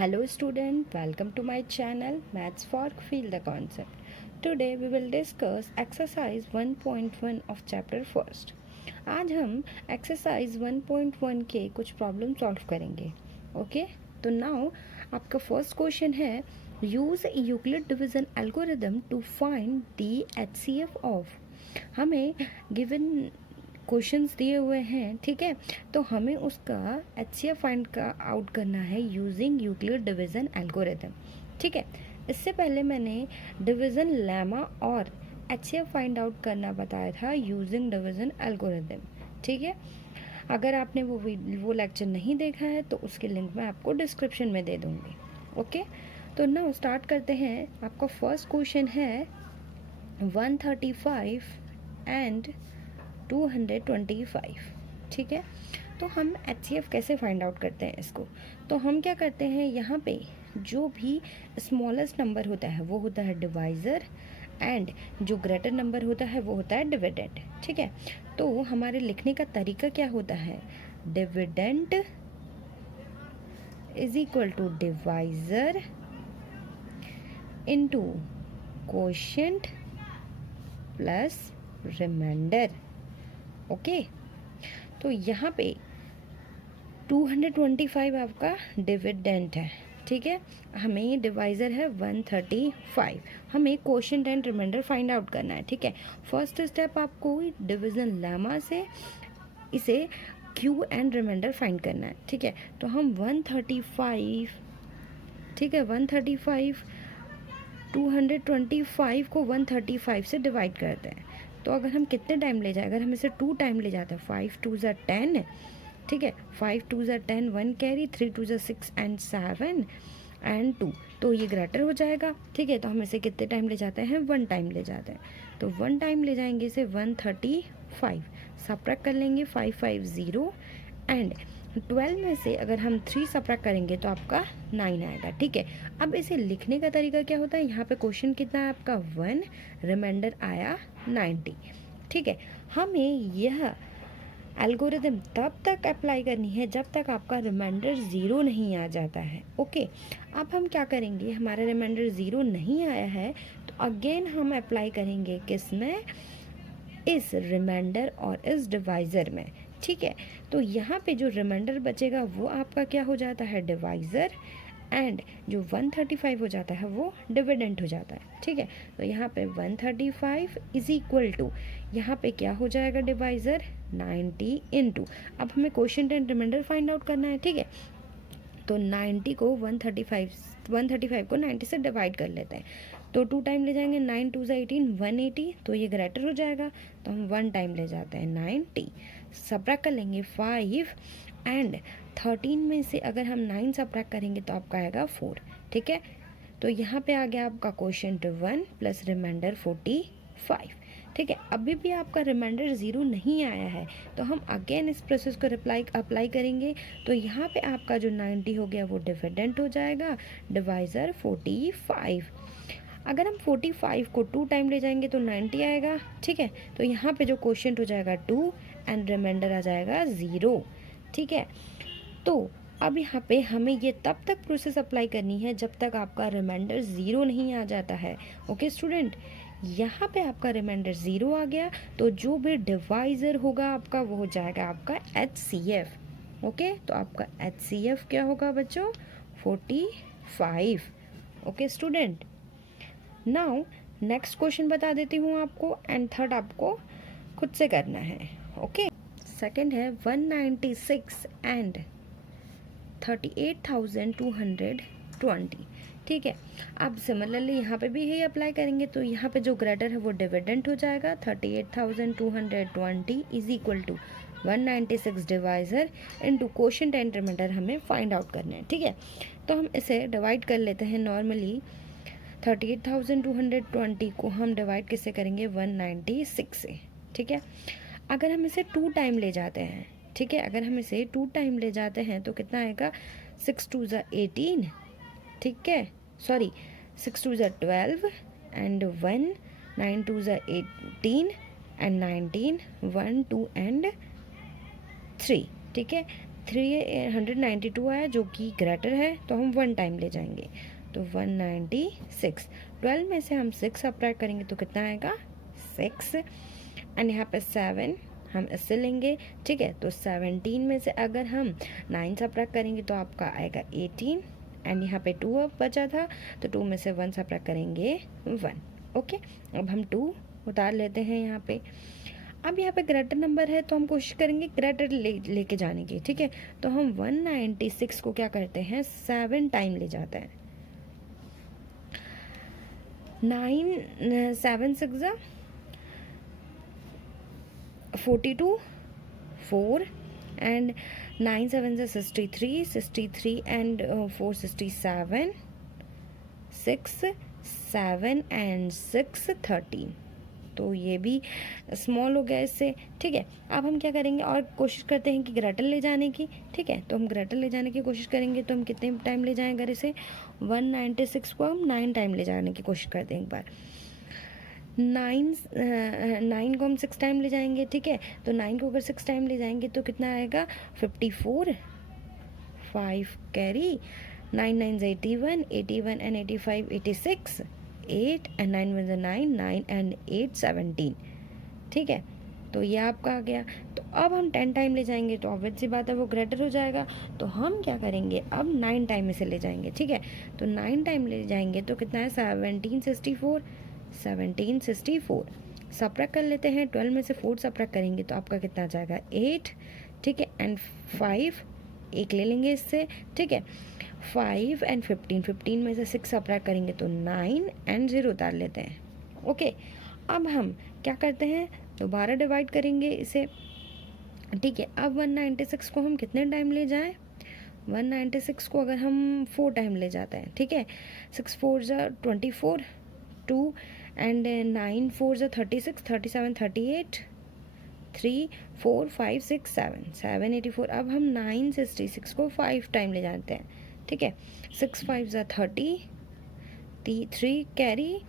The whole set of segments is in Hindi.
Hello student, welcome to my channel Maths for Feel the Concept. Today we will discuss exercise 1.1 of chapter first. आज हम exercise 1.1 के कुछ प्रॉब्लम सॉल्व करेंगे. ओके, तो नाउ आपका फर्स्ट क्वेश्चन है use Euclid division algorithm to find the HCF of. हमें गिवन क्वेश्चंस दिए हुए हैं, ठीक है, तो हमें उसका HCF फाइंड का आउट करना है यूजिंग यूक्लिड डिवीजन एल्गोरिदम. ठीक है, इससे पहले मैंने डिवीजन लेमा और HCF फाइंड आउट करना बताया था यूजिंग डिवीजन एल्गोरिदम. ठीक है, अगर आपने वो लेक्चर नहीं देखा है तो उसकी लिंक मैं आपको डिस्क्रिप्शन में दे दूँगी. ओके, तो नाउ स्टार्ट करते हैं. आपका फर्स्ट क्वेश्चन है 135 एंड 225. ठीक है, तो हम HCF कैसे फाइंड आउट करते हैं इसको. तो हम क्या करते हैं, यहाँ पे जो भी स्मॉलेस्ट नंबर होता है वो होता है डिवाइज़र एंड जो ग्रेटर नंबर होता है वो होता है डिविडेंड. ठीक है, तो हमारे लिखने का तरीका क्या होता है, dividend is equal to divisor into quotient plus remainder. Okay, तो यहाँ पे 225 आपका डिविडेंड है. ठीक है, हमें डिवाइज़र है 135. हमें quotient and remainder find out करना है. ठीक है, फर्स्ट स्टेप आपको डिवीजन लेमा से इसे क्यू एंड रिमाइंडर फाइंड करना है. ठीक है, तो हम 135, ठीक है, 135 225 को 135 से डिवाइड करते हैं. तो अगर हम कितने टाइम ले जाए, अगर हम इसे 2 टाइम ले जाते हैं, 5 2 ज़ा 10. ठीक है, 5 2 ज़ा 10, 1 कैरी, 3 2 ज़ा 6 एंड 7 एंड 2, तो ये ग्रेटर हो जाएगा. ठीक है, तो हम इसे कितने टाइम ले जाते हैं, 1 टाइम ले जाते हैं. तो 1 टाइम ले जाएंगे इसे 135, सब्ट्रैक्ट कर लेंगे 550 एंड 12 में से अगर हम 3 सब्ट्रैक्ट करेंगे तो आपका 9 आएगा. ठीक है, अब इसे लिखने का तरीका क्या होता है, यहाँ पे क्वेश्चन कितना है आपका 1, रिमाइंडर आया 90. ठीक है, हमें यह एल्गोरिदम तब तक अप्लाई करनी है जब तक आपका रिमाइंडर 0 नहीं आ जाता है. ओके, अब हम क्या करेंगे, हमारा रिमाइंडर 0 नहीं आया है तो अगेन हम अप्लाई करेंगे किस में, इस रिमाइंडर और इस डिवाइज़र में. ठीक है, तो यहाँ पे जो रिमाइंडर बचेगा वो आपका क्या हो जाता है, डिवाइज़र, एंड जो 135 हो जाता है वो डिविडेंड हो जाता है. ठीक है, तो यहाँ पे 135 इज इक्वल टू, यहाँ पे क्या हो जाएगा, डिवाइज़र 90 इंटू, अब हमें quotient and remainder find out करना है. ठीक है, तो 90 को 135 को 90 से डिवाइड कर लेते हैं. तो 2 टाइम ले जाएंगे, 9 2 ज़ा 18, 180, तो ये ग्रेटर हो जाएगा. तो हम 1 टाइम ले जाते हैं 90, सब्ट्रैक्ट कर लेंगे 5 एंड 13 में से अगर हम 9 सब्ट्रैक्ट करेंगे तो आपका आएगा 4. ठीक है, तो यहाँ पे आ गया आपका क्वोशिएंट 1 प्लस रिमाइंडर 45. ठीक है, अभी भी आपका रिमाइंडर 0 नहीं आया है तो हम अगेन इस प्रोसेस को अप्लाई करेंगे. तो यहाँ पे आपका जो 90 हो गया वो डिविडेंड हो जाएगा, डिवाइज़र 45. अगर हम 45 को 2 टाइम ले जाएंगे तो 90 आएगा. ठीक है, तो यहाँ पे जो क्वोशिएंट हो जाएगा 2 एंड रिमाइंडर आ जाएगा 0. ठीक है, तो अब यहाँ पे हमें ये तब तक प्रोसेस अप्लाई करनी है जब तक आपका रिमाइंडर 0 नहीं आ जाता है. ओके स्टूडेंट, यहाँ पे आपका रिमाइंडर 0 आ गया तो जो भी डिवाइज़र होगा आपका वो हो जाएगा आपका HCF. ओके, तो आपका HCF क्या होगा बच्चों, 45. Okay student, now next question बता देती हूँ आपको एंड थर्ड आपको खुद से करना है. ओके, सेकंड है 196 एंड 38,220. ठीक है, अब सिमिलरली यहाँ पे भी यही अप्लाई करेंगे. तो यहाँ पे जो ग्रेटर है वो डिविडेंड हो जाएगा, 38,220 is equal to 196 divisor into quotient and remainder हमें फाइंड आउट करना है. ठीक है, तो हम इसे डिवाइड कर लेते हैं. नॉर्मली 38,220 को हम डिवाइड किससे करेंगे, 196 से. ठीक है, अगर हम इसे 2 टाइम ले जाते हैं, ठीक है, अगर हम इसे 2 टाइम ले जाते हैं तो कितना आएगा, 6 2 ज़ा 18, ठीक है, सॉरी 6 2 ज़ा 12 एंड 1, 9 2 ज़ा 18 एंड 19, 1 2 एंड 3. ठीक है, 392 आया जो कि ग्रेटर है, तो हम 1 टाइम ले जाएंगे, तो 196। 12 में से हम 6 सब्ट्रैक्ट करेंगे तो कितना आएगा 6, एंड यहाँ पे 7 हम इससे लेंगे, ठीक है। तो 17 में से अगर हम 9 सब्ट्रैक्ट करेंगे तो आपका आएगा 18, एंड यहाँ पे 2 अब बचा था, तो 2 में से 1 सब्ट्रैक्ट करेंगे 1। ओके, अब हम 2 उतार लेते हैं यहाँ पे। अब यहाँ पे ग्रेटर नंबर है तो हम कोशिश करेंगे ग्रेटर लेके जाने की, ठीक है। तो हम 196 को क्या करते हैं 7 टाइम ले जाते हैं। 9 7 6 42 4 and 9 7 63 and 4 67 6 7 and 6 13। तो ये भी स्मॉल हो गया इससे, ठीक है। अब हम क्या करेंगे और कोशिश करते हैं कि ग्रेटर ले जाने की, ठीक है। तो हम ग्रेटर ले जाने की कोशिश करेंगे तो हम कितने टाइम ले जाएं, अगर इसे 196 को हम 9 टाइम ले जाने की कोशिश करते हैं एक बार। 9 को हम 6 टाइम ले जाएंगे, ठीक है। तो 9 को अगर 6 टाइम ले जाएंगे तो कितना आएगा 54, 5 carry, 9 9 81, 81 and 85 86, 8 and 9 with 9 and 8 17, ठीक है। तो ये आपका आ गया। तो अब हम 10 टाइम ले जाएंगे तो ऑब्वियस सी बात है वो ग्रेटर हो जाएगा, तो हम क्या करेंगे अब 9 टाइम इसे ले जाएंगे, ठीक है। तो 9 टाइम ले जाएंगे तो कितना है 1764, 1764 सब्ट्रैक्ट कर लेते हैं। 12 में से 4 सब्ट्रैक्ट करेंगे तो आपका कितना आ जाएगा 8, ठीक है। एंड 5 एक ले लेंगे इससे, ठीक है। 5 एंड 15 में से 6 सब्ट्रैक्ट करेंगे तो 9 एंड 0 उतार लेते हैं। ओके, अब हम क्या करते हैं दोबारा डिवाइड करेंगे इसे, ठीक है। अब 196 को हम कितने टाइम ले जाएं, 196 को अगर हम 4 टाइम ले जाते हैं, ठीक है। 6 4 24, 2 एंड 9 4 36, 37 38, 3 4 5 6 7 784। अब हम 966 को 5 टाइम ले जाते हैं, ठीक है। 6 5 30, 3 कैरी,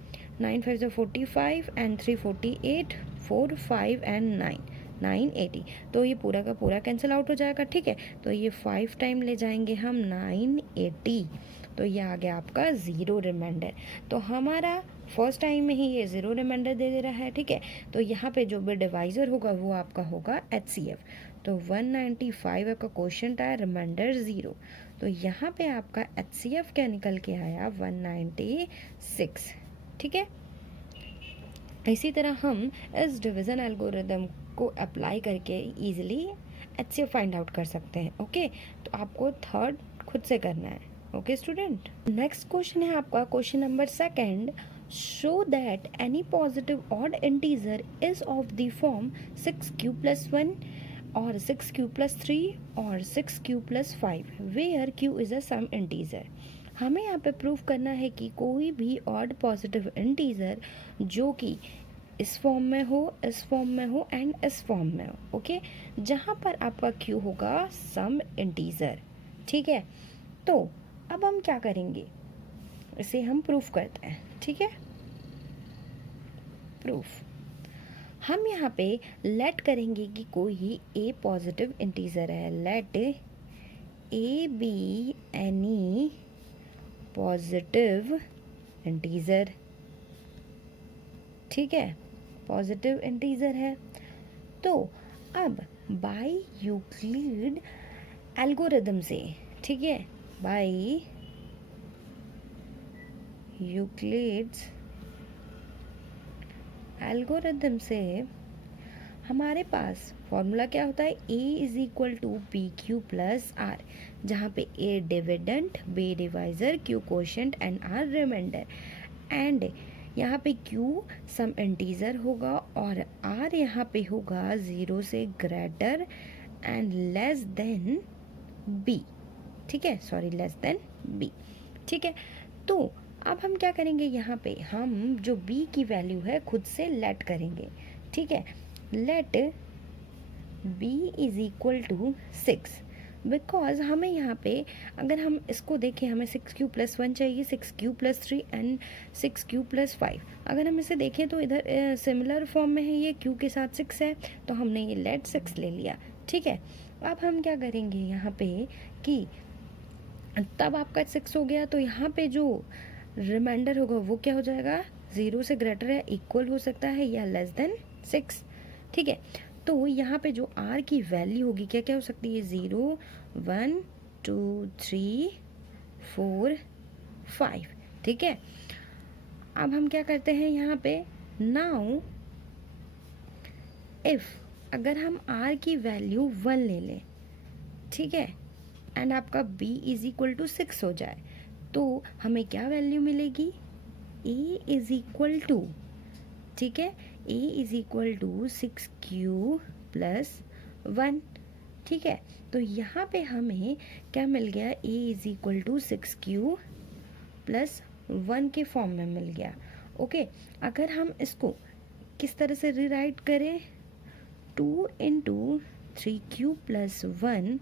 9 5 45 एंड 3 48, 4 5 एंड 9 980। तो ये पूरा का पूरा कैंसिल आउट हो जाएगा, ठीक है। तो ये 5 टाइम ले जाएंगे हम 980, तो ये आ गया आपका 0 रिमाइंडर। तो हमारा फर्स्ट टाइम में ही ये 0 रिमाइंडर दे रहा है, ठीक है। तो यहाँ पे जो भी डिवाइज़र होगा वो आपका होगा HCF। तो 195 आपका क्वेश्चन था, रिमाइंडर 0। तो यहाँ पे आपका HCF क्या निकल के आया 196, ठीक है। इसी तरह हम इस डिवीज़न एल्गोरिदम को अप्लाई करके इजीली HCF फाइंड आउट कर सकते हैं। ओके, तो आपको थर्ड खुद से करना है। ओके स्टूडेंट, नेक्स्ट क्वेश्चन है आपका question number 2। show that any positive odd integer is of the form 6q plus 1 or 6q plus 3 or 6q plus 5 where q is a sum integer। हमें यहाँ पे प्रूव करना है कि कोई भी ऑड पॉजिटिव इंटीजर जो कि इस फॉर्म में हो, इस फॉर्म में हो एंड इस फॉर्म में हो, ओके, जहाँ पर आपका क्यू होगा सम इंटीजर, ठीक है। तो अब हम क्या करेंगे, इसे हम प्रूफ करते हैं, ठीक है। प्रूफ हम यहाँ पे लेट करेंगे कि कोई ए पॉजिटिव इंटीजर है। Let a be any positive integer, ठीक है, पॉजिटिव इंटीजर है। तो अब बाय यूक्लिड एल्गोरिदम से, ठीक है, बाय यूक्लिड्स एल्गोरिदम से हमारे पास फॉर्मूला क्या होता है, A is equal to P Q plus R, जहाँ पे A dividend, B divisor, Q quotient and R remainder. And यहाँ पे Q सम इंटीजर होगा और R यहाँ पे होगा 0 से greater and less than B, ठीक है, सॉरी लेस देन B, ठीक है। तो अब हम क्या करेंगे, यहाँ पे हम जो B की वैल्यू है खुद से लेट करेंगे, ठीक है। Let B is equal to 6, because हमें यहाँ पे अगर हम इसको देखें हमें 6q प्लस 1 चाहिए, 6q plus 3 and 6q plus 5। अगर हम इसे देखें तो इधर सिमिलर फॉर्म में है, ये q के साथ 6 है तो हमने ये लेट 6 ले लिया, ठीक है। अब हम क्या करेंगे यहाँ पे कि तब आपका 6 हो गया, तो यहाँ पे जो रिमाइंडर होगा वो क्या हो जाएगा, 0 से ग्रेटर या इक्वल हो सकता है या लेस देन 6। ठीक है, तो यहाँ पे जो r की वैल्यू होगी क्या क्या हो सकती है, 0 1 2 3 4 5। ठीक है, अब हम क्या करते हैं यहाँ पे, नाउ इफ अगर हम r की वैल्यू 1 ले लें, ठीक है, एंड आपका b इज इक्वल टू 6 हो जाए, तो हमें क्या वैल्यू मिलेगी, a इज इक्वल टू, ठीक है, a is equal to 6q plus 1। ठीक है, तो यहाँ पे हमें क्या मिल गया, a is equal to 6q plus 1 के फॉर्म में मिल गया। ओके, अगर हम इसको किस तरह से रीराइट करें, 2 इंटू 3q प्लस 1।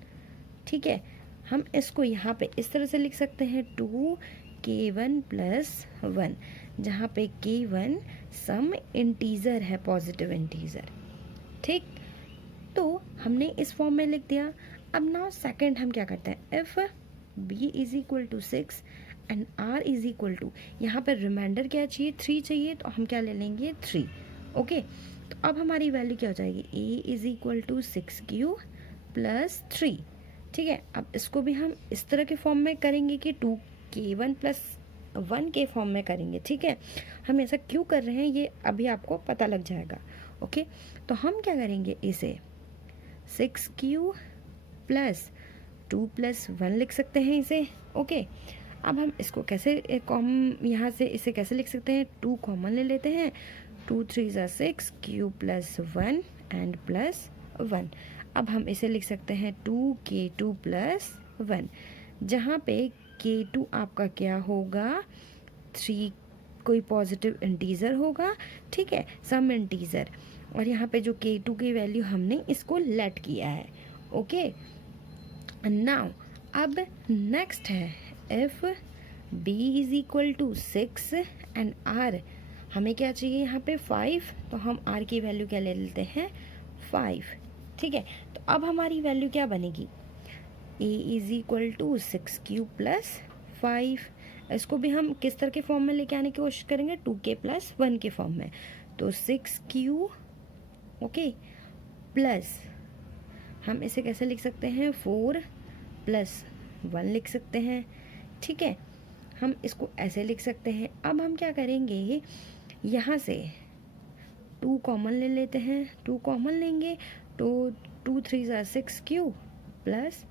ठीक है, हम इसको यहाँ पे इस तरह से लिख सकते हैं, 2k1 प्लस 1, जहाँ पे k1 सम इंटीजर है, पॉजिटिव इंटीजर। ठीक, तो हमने इस फॉर्म में लिख दिया। अब नाउ सेकंड हम क्या करते हैं, if b is equal to 6 and r is equal to, यहाँ पर रिमाइंडर क्या चाहिए, 3 चाहिए, तो हम क्या ले लेंगे, 3। ओके, तो अब हमारी वैल्यू क्या हो जाएगी, a is equal to 6q plus 3। ठीक है, अब इसको भी हम इस तरह के फॉर्म में करेंगे कि 2k1 प्लस 1 के फॉर्म में करेंगे। ठीक है, हम ऐसा क्यों कर रहे हैं ये अभी आपको पता लग जाएगा। ओके, तो हम क्या करेंगे, इसे 6q प्लस 2 प्लस 1 लिख सकते हैं इसे। ओके, अब हम इसको कैसे यहाँ से इसे कैसे लिख सकते हैं, 2 कॉमन ले लेते हैं, 2 3 ज़ा 6, q प्लस 1 एंड प्लस 1। अब हम इसे लिख सकते हैं 2k2 प्लस 1, जहाँ पे k2 आपका क्या होगा, 3 कोई पॉजिटिव इंटीजर होगा। ठीक है, सम इंटीजर, और यहाँ पे जो k2 की वैल्यू हमने इसको लेट किया है। ओके, नाउ अब नेक्स्ट है, if b is equal to 6 and r हमें क्या चाहिए यहाँ पे 5, तो हम r की वैल्यू क्या ले लेते हैं, 5। ठीक है, तो अब हमारी वैल्यू क्या बनेगी, a is equal to 6q plus 5। इसको भी हम किस तरह के फॉर्म में लेके आने की कोशिश करेंगे, 2k प्लस 1 के फॉर्म में, तो 6q ओके प्लस, हम इसे कैसे लिख सकते हैं, 4 प्लस 1 लिख सकते हैं। ठीक है, हम इसको ऐसे लिख सकते हैं। अब हम क्या करेंगे, यहाँ से 2 कॉमन ले लेते हैं, 2 कॉमन लेंगे तो 2 3 ज़ा 6q प्लस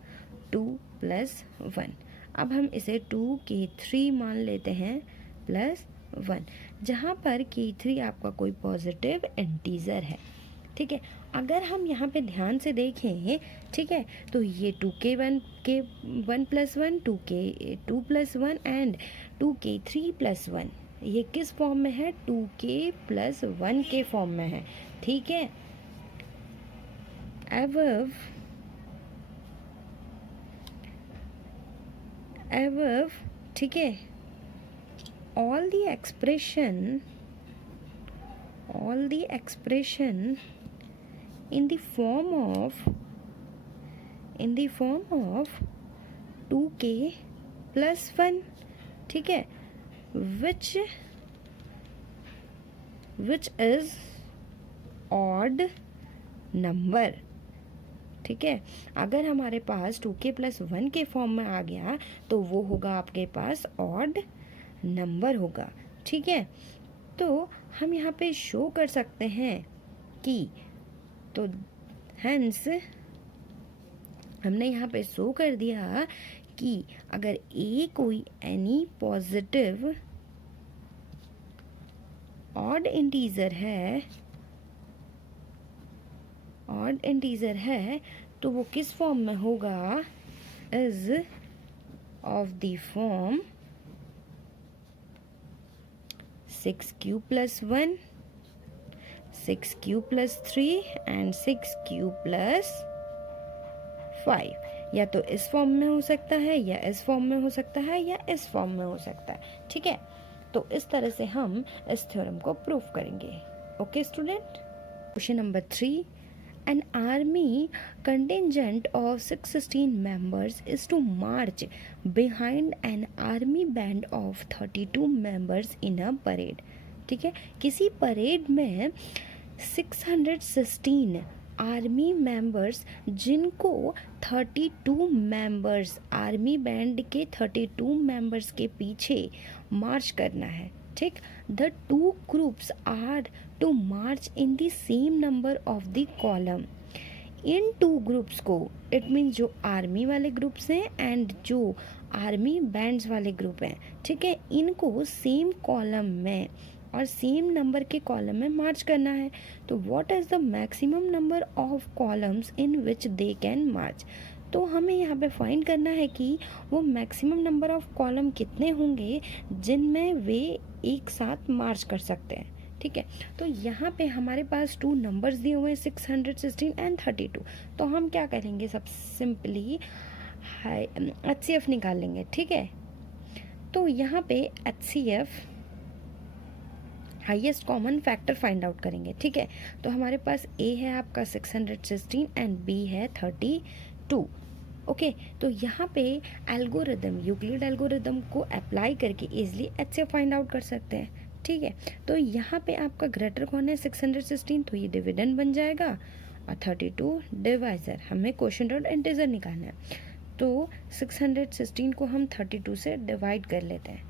2 प्लस 1। अब हम इसे 2k3 मान लेते हैं प्लस 1, जहाँ पर k3 आपका कोई पॉजिटिव इंटीजर है। ठीक है, अगर हम यहाँ पे ध्यान से देखें, ठीक है, तो ये 2k1 plus 1, 2k2 plus 1 and 2k3 plus 1, ये किस फॉर्म में है, 2k प्लस 1 के फॉर्म में है। ठीक है, above ठीक है, all the expression in the form of 2k plus 1, ठीक है, which is odd number। ठीक है, अगर हमारे पास 2k प्लस 1 के फॉर्म में आ गया तो वो होगा आपके पास ऑड नंबर होगा। ठीक है, तो हम यहाँ पे शो कर सकते हैं कि, तो हेंस हमने यहाँ पे शो कर दिया कि अगर a कोई एनी पॉजिटिव ऑड इंटीजर है तो वो किस फॉर्म में होगा, is of the form 6q plus 1, 6q plus 3 and 6q plus 5। या तो इस फॉर्म में हो सकता है, या इस फॉर्म में हो सकता है, या इस फॉर्म में हो सकता है। ठीक है, तो इस तरह से हम इस थ्योरम को प्रूव करेंगे। Okay student, question number 3, An army contingent of 616 members is to march behind an army band of 32 members in a parade. ठीक है, किसी परेड में 616 आर्मी मेंबर्स, जिनको 32 मेंबर्स, आर्मी बैंड के 32 मेंबर्स के पीछे मार्च करना है. ठीक, the two groups are to march in the same number of the column. इन टू ग्रुप्स को, इट मीन्स जो आर्मी वाले ग्रुप्स हैं एंड जो आर्मी बैंड्स वाले ग्रुप हैं, ठीक है, इनको सेम कॉलम में और सेम नंबर के कॉलम में मार्च करना है. तो what is the maximum number of columns in which they can march. तो हमें यहाँ पे फाइंड करना है कि वो मैक्सिमम नंबर ऑफ कॉलम कितने होंगे जिनमें वे एक साथ मार्च कर सकते हैं. ठीक है, तो यहाँ पे हमारे पास टू नंबर्स दिए हुए हैं 616 एंड 32. तो हम क्या करेंगे, सब सिंपली HCF निकाल लेंगे. ठीक है, तो यहाँ पे HCF highest common factor find out करेंगे. ठीक है, तो हमारे पास A है आपका 616 एंड B है 32. ओके, तो यहाँ पे एल्गोरिदम, यूक्लिड एल्गोरिदम को अप्लाई करके इजीली HCF फाइंड आउट कर सकते हैं. ठीक है, तो यहाँ पे आपका ग्रेटर कौन है, 616, तो ये डिविडेंड बन जाएगा और 32 डिवाइजर. हमें क्वोशिएंट और इंटीजर निकालना है. तो 616 को हम 32 से डिवाइड कर लेते हैं.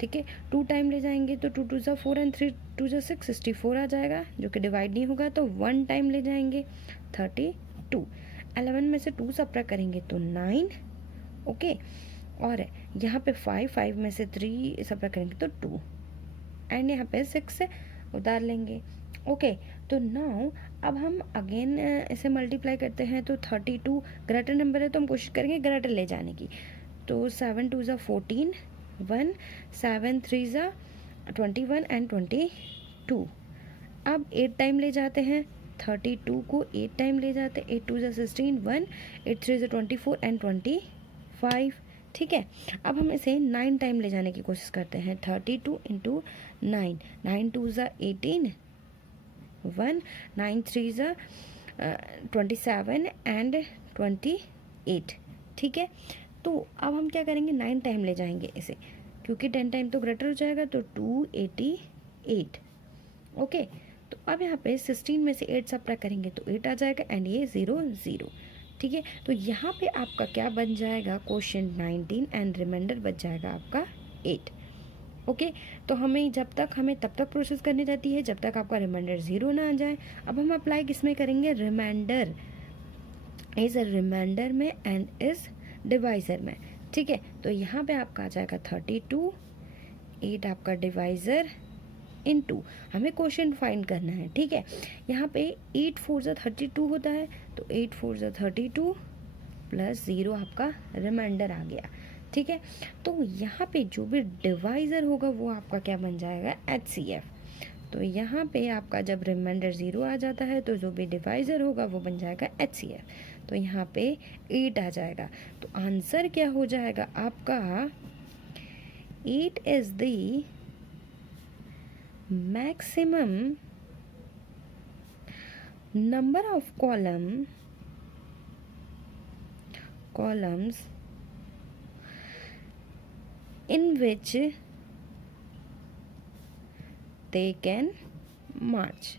ठीक है, 2 टाइम ले जाएंगे तो 2 2 4 एंड 3 2 6 64 आ जाएगा, जो कि डिवाइड नहीं होगा. तो 1 टाइम ले जाएंगे 32. 11 में से 2 सब्ट्रैक्ट करेंगे तो 9. ओके, और यहाँ पे 5 में से 3 सब्ट्रैक्ट करेंगे तो 2 एंड यहाँ पे 6 उतार लेंगे. ओके, तो नाउ अब हम अगेन इसे मल्टीप्लाई करते हैं. तो 32 ग्रेटर नंबर है तो हम कोशिश करेंगे ग्रेटर ले जाने की. तो 7 2 14, 1 7 3 21 एंड 22. अब 8 टाइम ले जाते हैं, 32 को 8 टाइम ले जाते हैं. 8 2 16, 1 8 3 24 एंड 25. ठीक है, अब हम इसे 9 टाइम ले जाने की कोशिश करते हैं. 32 इंटू 9, 9 2 18, 1 9 3 27 एंड 28. ठीक है, तो अब हम क्या करेंगे, 9 टाइम ले जाएंगे इसे, क्योंकि 10 टाइम तो ग्रेटर हो जाएगा. तो 288. ओके, तो अब यहाँ पे 16 में से 8 सब्ट्रैक्ट करेंगे तो 8 आ जाएगा एंड ये 0 0. ठीक है, तो यहाँ पे आपका क्या बन जाएगा, क्वोशिएंट 19 एंड रिमाइंडर बच जाएगा आपका 8. ओके, तो हमें तब तक प्रोसेस करनी रहती है जब तक आपका रिमाइंडर 0 ना आ जाए. अब हम अप्लाई किस में करेंगे, रिमाइंडर इज रिमाइंडर में एंड इज डिवाइज़र में. ठीक है, तो यहाँ पे आपका आ जाएगा 32, 8 आपका डिवाइज़र इनटू, हमें क्वोशिएंट फाइंड करना है. ठीक है, यहाँ पे 8 4 32 होता है, तो 8 4 32 प्लस 0 आपका रिमाइंडर आ गया. ठीक है, तो यहाँ पे जो भी डिवाइज़र होगा वो आपका क्या बन जाएगा, HCF. तो यहाँ पे आपका जब रिमाइंडर 0 आ जाता है तो जो भी डिवाइज़र होगा वो बन जाएगा HCF. तो यहाँ पे 8 आ जाएगा. तो आंसर क्या हो जाएगा आपका, 8 is the maximum number of columns in which they can march.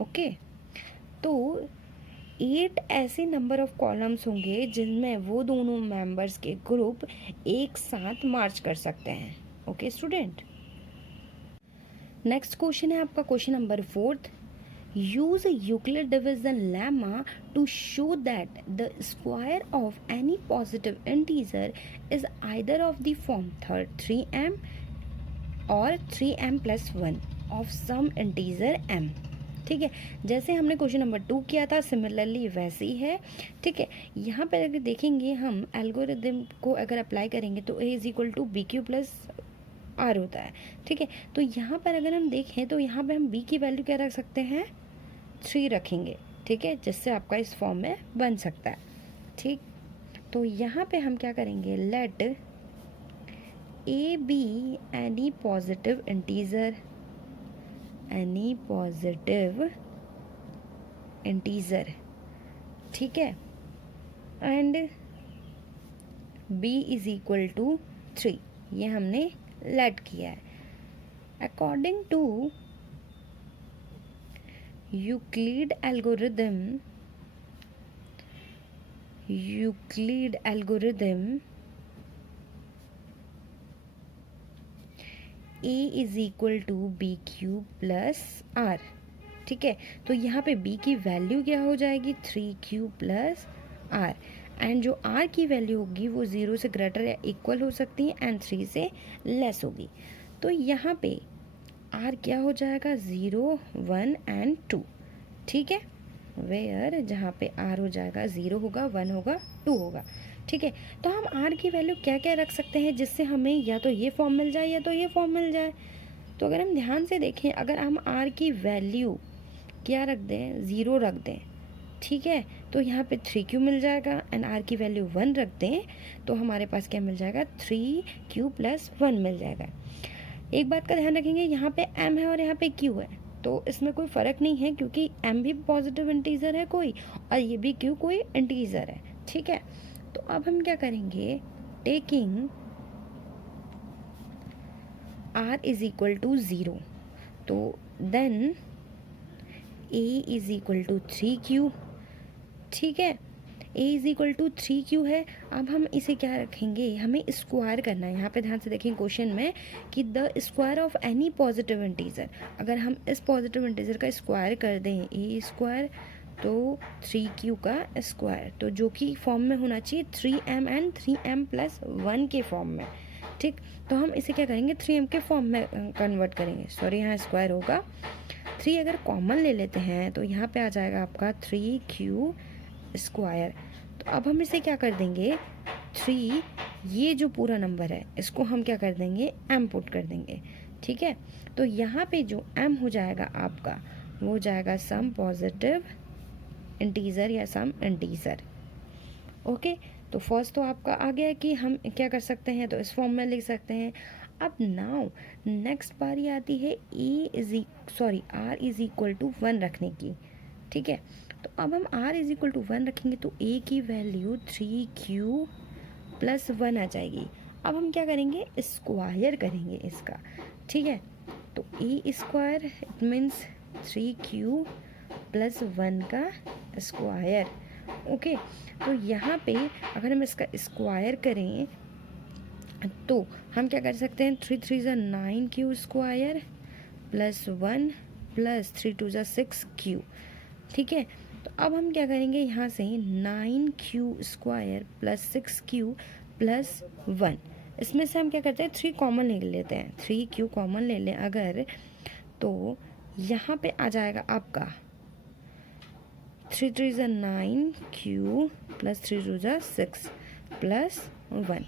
Okay, तो 8 ऐसे नंबर ऑफ कॉलम्स होंगे जिनमें वो दोनों मेंबर्स के ग्रुप एक साथ मार्च कर सकते हैं. ओके स्टूडेंट, नेक्स्ट क्वेश्चन है आपका question number 4. Use Euclid division lemma to show that the square of any positive integer is either of the form 3m और 3m + 1 of some integer m. ठीक है, जैसे हमने क्वेश्चन नंबर 2 किया था सिमिलरली वैसे ही है. ठीक है, यहाँ पर अगर देखेंगे हम एल्गोरिदम को अगर अप्लाई करेंगे तो A = BQ + R होता है. ठीक है, तो यहाँ पर अगर हम देखें तो यहाँ पे हम B की वैल्यू क्या रख सकते हैं, 3 रखेंगे. ठीक है, जिससे आपका इस फॉर्म में बन सकता है. ठीक, तो यहाँ पे हम क्या करेंगे, let A be any positive integer, ठीक है, and b is equal to 3, ये हमने लेट किया है। According to Euclid algorithm a is equal to B cube plus R, ठीक है। तो यहाँ पे b की वैल्यू क्या हो जाएगी, 3q प्लस आर, एंड जो r की वैल्यू होगी वो 0 से ग्रेटर या इक्वल हो सकती है एंड 3 से लेस होगी। तो यहाँ पे r क्या हो जाएगा, 0, 1 एंड 2, ठीक है। वेयर जहाँ पे r हो जाएगा 0 होगा, 1 होगा, 2 होगा, ठीक है। तो हम r की वैल्यू क्या क्या रख सकते हैं जिससे हमें या तो ये फॉर्म मिल जाए या तो ये फॉर्म मिल जाए। तो अगर हम ध्यान से देखें, अगर हम r की वैल्यू क्या रख दें, 0 रख दें, ठीक है, तो यहाँ पे 3q मिल जाएगा, एंड r की वैल्यू 1 रख दें तो हमारे पास क्या मिल जाएगा, 3q प्लस 1 मिल जाएगा। एक बात का ध्यान रखेंगे, यहाँ पे m है और यहाँ पे q है, तो इसमें कोई फ़र्क नहीं है क्योंकि m भी पॉजिटिव इंटीजर है कोई, और ये भी q कोई इंटीजर है, ठीक है। तो अब हम क्या करेंगे, taking r is equal to 0, तो then a is equal to 3q, ठीक है। a is equal to 3q है। अब हम इसे क्या रखेंगे, हमें स्क्वायर करना है। यहाँ पे ध्यान से देखें क्वेश्चन में कि the square of any positive integer, अगर हम इस पॉजिटिव इंटीजर का स्क्वायर कर दें a स्क्वायर, तो 3q का स्क्वायर, तो जो कि फॉर्म में होना चाहिए 3m एंड 3m प्लस 1 के फॉर्म में, ठीक। तो हम इसे क्या करेंगे, 3m के फॉर्म में कन्वर्ट करेंगे, सॉरी यहाँ स्क्वायर होगा। 3 अगर कॉमन ले लेते हैं तो यहाँ पे आ जाएगा आपका 3q स्क्वायर। तो अब हम इसे क्या कर देंगे, 3, ये जो पूरा नंबर है इसको हम क्या कर देंगे, m पुट कर देंगे, ठीक है। तो यहाँ पे जो m हो जाएगा आपका, वो हो जाएगा सम पॉजिटिव इंटीजर या सम इंटीजर, ओके। तो फर्स्ट तो आपका आ गया कि हम क्या कर सकते हैं, तो इस फॉर्म में लिख सकते हैं। अब नाउ नेक्स्ट बारी आती है r इज इक्वल टू 1 रखने की, ठीक है। तो अब हम r इज इक्वल टू 1 रखेंगे तो a की वैल्यू 3q प्लस 1 आ जाएगी। अब हम क्या करेंगे, स्क्वायर करेंगे इसका, ठीक है। तो a square it means 3q plus 1 का स्क्वायर, ओके। तो यहाँ पे अगर हम इसका स्क्वायर करें तो हम क्या कर सकते हैं, 3 3 ज़ा 9q स्क्वायर प्लस 1 प्लस 3 2 ज़ा 6q, ठीक है। तो अब हम क्या करेंगे, यहाँ से 9q square plus 6q plus 1, इसमें से हम क्या करते हैं, 3 कॉमन ले लेते हैं, 3q कॉमन ले लें अगर, तो यहाँ पे आ जाएगा आपका 3 3 ज़ा 9q प्लस 3 2 ज़ा 6 प्लस 1।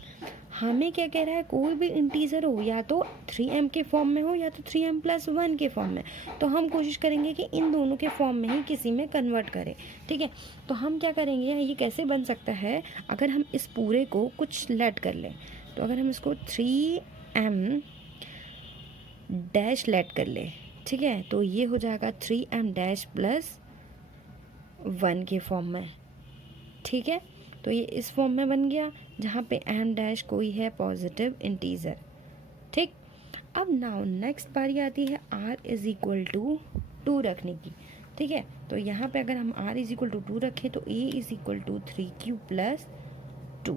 हमें क्या कह रहा है, कोई भी इंटीजर हो या तो 3m के फॉर्म में हो या तो 3m प्लस 1 के फॉर्म में, तो हम कोशिश करेंगे कि इन दोनों के फॉर्म में ही किसी में कन्वर्ट करें, ठीक है। तो हम क्या करेंगे, ये कैसे बन सकता है, अगर हम इस पूरे को कुछ लेट कर लें, तो अगर हम इसको 3m डैश लेट कर लें, ठीक है, तो ये हो जाएगा 3m डैश प्लस 1 के फॉर्म में, ठीक है। तो ये इस फॉर्म में बन गया जहाँ पे m डैश कोई है पॉजिटिव इंटीजर, ठीक। अब नाउ नेक्स्ट बारी आती है r इज इक्वल टू 2 रखने की, ठीक है। तो यहाँ पे अगर हम r इज इक्वल टू 2 रखें तो a is equal to 3q plus 2।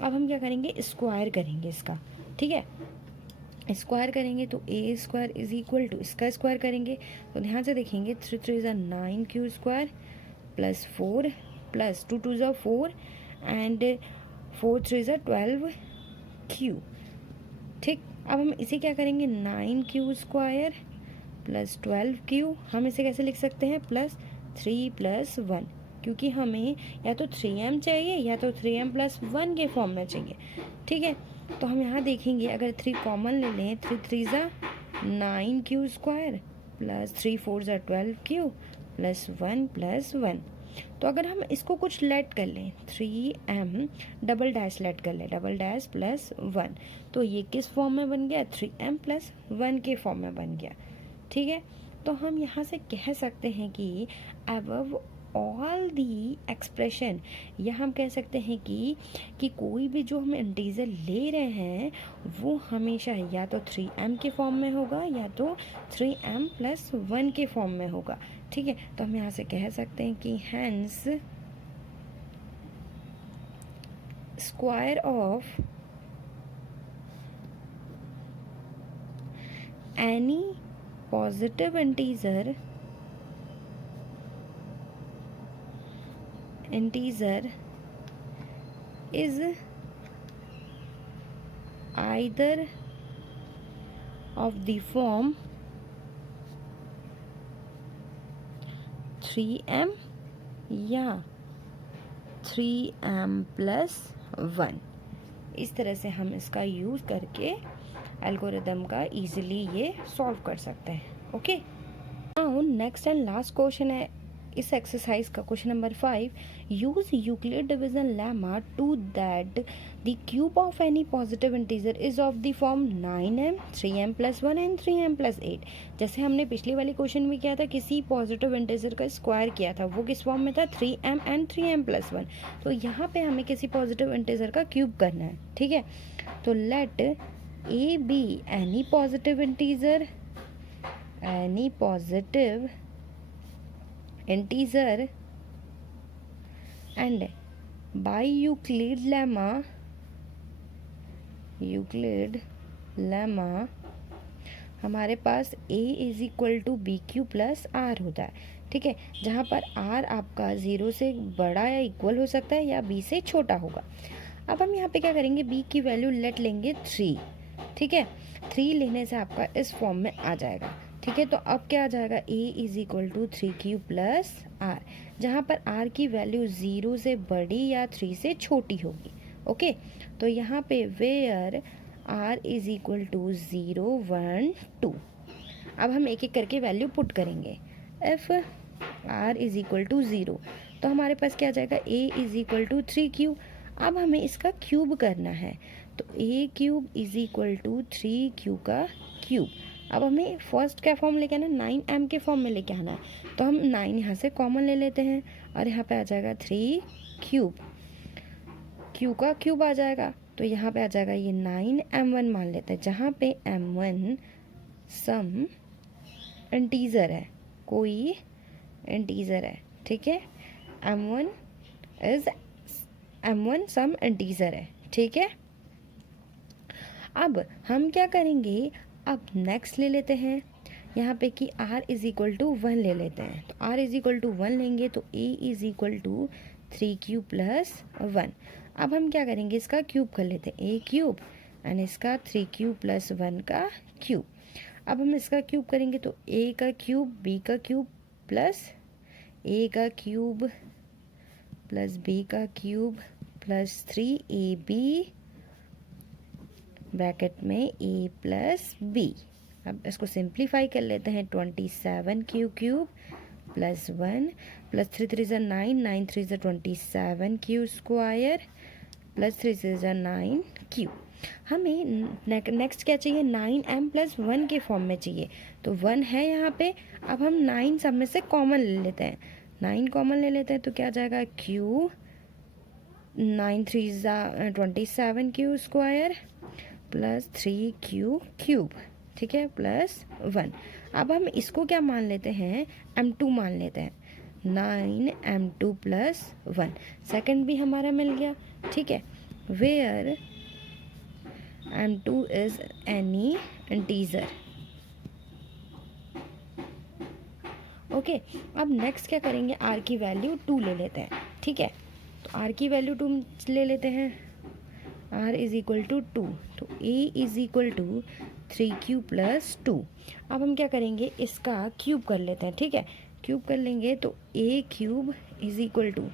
अब हम क्या करेंगे, स्क्वायर करेंगे इसका, ठीक है। स्क्वायर करेंगे तो a square is equal to, इसका स्क्वायर करेंगे तो ध्यान से देखेंगे, 3 3 ज़ा 9q स्क्वायर प्लस 4 प्लस 2 2 ज़ा 4 एंड 4 3 ज़ा 12q, ठीक। अब हम इसे क्या करेंगे, 9q स्क्वायर प्लस 12q, हम इसे कैसे लिख सकते हैं, प्लस 3 प्लस 1, क्योंकि हमें या तो 3m चाहिए या तो 3m प्लस 1 के फॉर्म में चाहिए, ठीक है। तो हम यहाँ देखेंगे, अगर 3 कॉमन ले लें, 3 3 ज़ा 9q स्क्वायर प्लस 3 4 ज़ा 12q प्लस 1 प्लस 1। तो अगर हम इसको कुछ लेट कर लें, 3m डबल डैश लेट कर लें, डबल डैश प्लस 1, तो ये किस फॉर्म में बन गया, 3m प्लस 1 के फॉर्म में बन गया, ठीक है। तो हम यहाँ से कह सकते हैं कि अबव ऑल दी एक्सप्रेशन, या हम कह सकते हैं कि कोई भी जो हम इंटीजर ले रहे हैं वो हमेशा या तो 3m के फॉर्म में होगा या तो 3m+1 के फॉर्म में होगा। ठीक है, तो हम यहाँ से कह सकते हैं कि hence square of any positive integer is either of the form 3m या 3m+1। इस तरह से हम इसका यूज़ करके एल्गोरिदम का इजीली ये सॉल्व कर सकते हैं। Okay, now next and last question है इस एक्सरसाइज का, question number 5। Use Euclid division lemma to that the cube of any positive integer is of the form 9m 3m+1 and 3m+8। जैसे हमने पिछली वाली क्वेश्चन में किया था, किसी पॉजिटिव इंटीजर का स्क्वायर किया था, वो किस फॉर्म में था, 3m एंड 3m+1। तो यहाँ पे हमें किसी पॉजिटिव इंटीजर का क्यूब करना है। ठीक है, तो let a be any positive integer and by Euclid lemma हमारे पास a = bq+r होता है। ठीक है, जहाँ पर r आपका 0 से बड़ा या इक्वल हो सकता है या b से छोटा होगा। अब हम यहाँ पे क्या करेंगे, b की वैल्यू लेट लेंगे 3। ठीक है, 3 लेने से आपका इस फॉर्म में आ जाएगा। ठीक है, तो अब क्या आ जाएगा, a = 3q+r, जहाँ पर r की वैल्यू 0 से बड़ी या 3 से छोटी होगी। ओके, तो यहाँ पे वेयर r = 0 1 2। अब हम एक एक करके वैल्यू पुट करेंगे। इफ r = 0 तो हमारे पास क्या आ जाएगा, a = 3q। अब हमें इसका क्यूब करना है, तो a³ = 3q का क्यूब। अब हमें फर्स्ट क्या फॉर्म लेके आना है, 9m के फॉर्म में लेके आना है। तो हम 9 यहाँ से कॉमन ले लेते हैं और यहाँ पे आ जाएगा 3 क्यूब का क्यूब आ जाएगा। तो यहाँ पे आ जाएगा ये 9m1 मान लेते हैं, जहाँ पे m1 सम इंटीजर है, कोई इंटीजर है। ठीक है, m1 सम इंटीजर है। ठीक है, अब हम क्या करेंगे, अब नेक्स्ट ले लेते हैं यहाँ पे कि r = 1 ले लेते हैं। तो r = 1 लेंगे तो a = 3q+1। अब हम क्या करेंगे, इसका क्यूब कर लेते हैं, a³ एंड इसका 3q+1 का क्यूब। अब हम इसका क्यूब करेंगे तो a का क्यूब b का क्यूब प्लस a का क्यूब प्लस b का क्यूब प्लस 3ab ब्रैकेट में a + b। अब इसको सिंप्लीफाई कर लेते हैं, 27q³ + 1 + 3 3 = 9 9 3 = 27q² + 3 3 = 9q। हमें नेक्स्ट क्या चाहिए, 9m+1 के फॉर्म में चाहिए। तो 1 है यहाँ पे। अब हम 9 सब में से कॉमन ले लेते हैं, 9 कॉमन ले लेते हैं तो क्या आ जाएगा, q 9 3 = 27q² + 3q³। ठीक है, +1। अब हम इसको क्या मान लेते हैं, m2 मान लेते हैं, 9m2+1। सेकंड भी हमारा मिल गया। ठीक है, where m2 is any integer. Okay, अब नेक्स्ट क्या करेंगे, r की वैल्यू 2 ले लेते हैं। ठीक है, तो r की वैल्यू 2 ले लेते हैं, r = 2। तो a = 3q+2। अब हम क्या करेंगे, इसका क्यूब कर लेते हैं। ठीक है, क्यूब कर लेंगे तो a³ =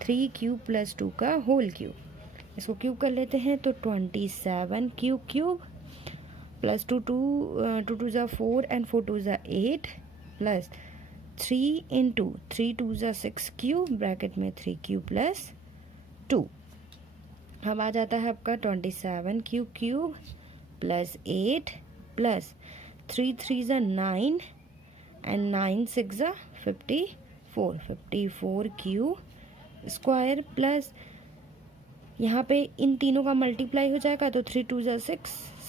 3q+2 का होल क्यूब। इसको क्यूब कर लेते हैं तो 27q³ + 2 2 2 = 4 and 4 2 = 8 + 3 × 3 2 = 6q ब्रैकेट में 3q+2। अब आ जाता है आपका 27q³ + 8 + 3 3 = 9 and 9 6 54, 54 Q square plus यहाँ पे इन तीनों का मल्टीप्लाई हो जाएगा तो 3 2 6,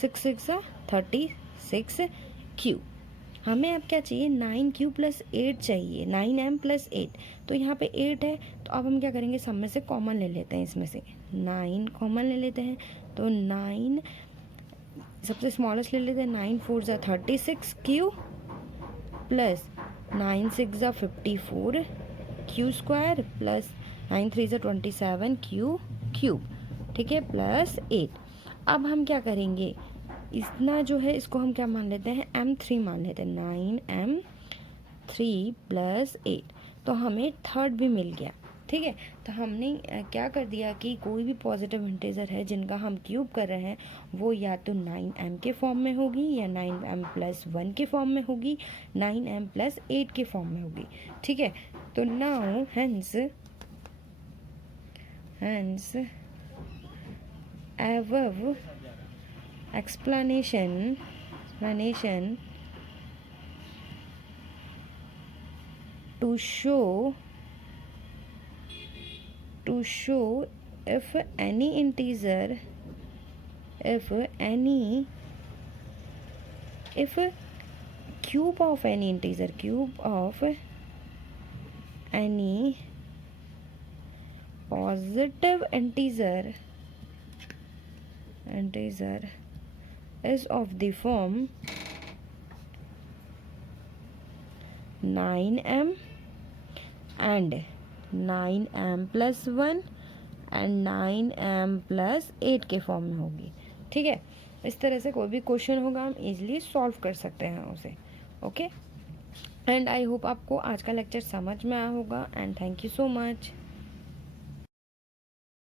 6 6 36 क्यू। हमें अब क्या चाहिए, 9 क्यू प्लस 8 चाहिए, 9m प्लस 8। तो यहाँ पे 8 है तो अब हम क्या करेंगे, सब में से कॉमन ले लेते हैं, इसमें से 9 कॉमन ले लेते हैं। तो 9 सबसे स्मॉलेस्ट ले लेते हैं, 9 4 36 Q plus 9 6 54 Q square plus 9 3 27 Q cube, ठीक है, प्लस 8। अब हम क्या करेंगे, इतना जो है इसको हम क्या मान लेते हैं, m3 मान लेते हैं, 9m3 प्लस 8। तो हमें थर्ड भी मिल गया, ठीक है। तो हमने क्या कर दिया कि कोई भी पॉजिटिव इंटीजर है जिनका हम क्यूब कर रहे हैं वो या तो 9m के फॉर्म में होगी या 9m प्लस 1 के फॉर्म में होगी, 9m प्लस 8 के फॉर्म में होगी, ठीक है। तो now hence above explanation to show if any integer, if cube of any integer, cube of any positive integer is of the form 9m and 9m plus 1 and 9m plus 8 के फॉर्म में होगी, ठीक है। इस तरह से कोई भी क्वेश्चन होगा हम इजीली सॉल्व कर सकते हैं उसे, ओके। एंड आई होप आपको आज का लेक्चर समझ में आया होगा and thank you so much.